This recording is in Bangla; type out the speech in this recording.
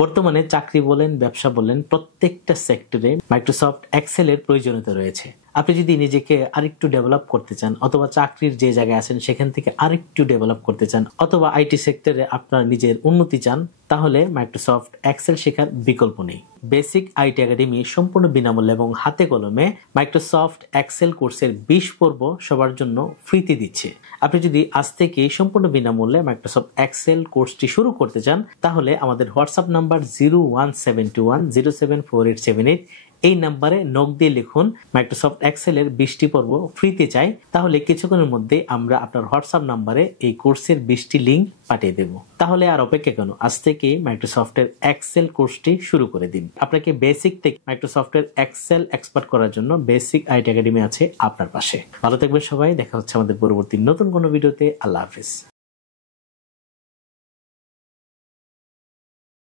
বর্তমানে চাকরি বলেন, ব্যবসা বলেন, প্রত্যেকটা সেক্টরে মাইক্রোসফট এক্সেলের প্রয়োজনীয়তা রয়েছে। আপনি যদি নিজেকে আরেকটু ডেভেলপ করতে চান, অথবা চাকরির যে জায়গায় আছেন সেখান থেকে আরেকটু ডেভেলপ করতে চান, অথবা আইটি সেক্টরে আপনার নিজের উন্নতি চান, তাহলে মাইক্রোসফট এক্সেল শেখার বিকল্প নেই। বেসিক আইটি একাডেমি সম্পূর্ণ বিনামূল্যে এবং হাতে কলমে মাইক্রোসফট এক্সেল কোর্সের 20 পর্ব সবার জন্য ফ্রিতে দিচ্ছে। আপনি যদি আজ থেকে সম্পূর্ণ বিনামূল্যে মাইক্রোসফট এক্সেল কোর্সটি শুরু করতে চান, তাহলে আমাদের হোয়াটসঅ্যাপ নাম্বার 01721074878 এই নাম্বারে নক দিয়ে লিখুন মাইক্রোসফট এক্সেলের 20টি পর্ব ফ্রিতে চাই। তাহলে কিছুক্ষণের মধ্যে আমরা আপনার হোয়াটসঅ্যাপ নাম্বারে এই কোর্সের 20টি লিঙ্ক পাঠিয়ে দেব। তাহলে আর অপেক্ষা কেন, আজ থেকে মাইক্রোসফটের এক্সেল কোর্সটি শুরু করে দিন। আপনাকে বেসিক থেকে মাইক্রোসফটের এক্সেল এক্সপার্ট করার জন্য বেসিক আইটি একাডেমি আছে আপনার পাশে। ভালো থাকবেন সবাই, দেখা হচ্ছে আমাদের পরবর্তী নতুন কোনো ভিডিওতে। আল্লাহ হাফেজ।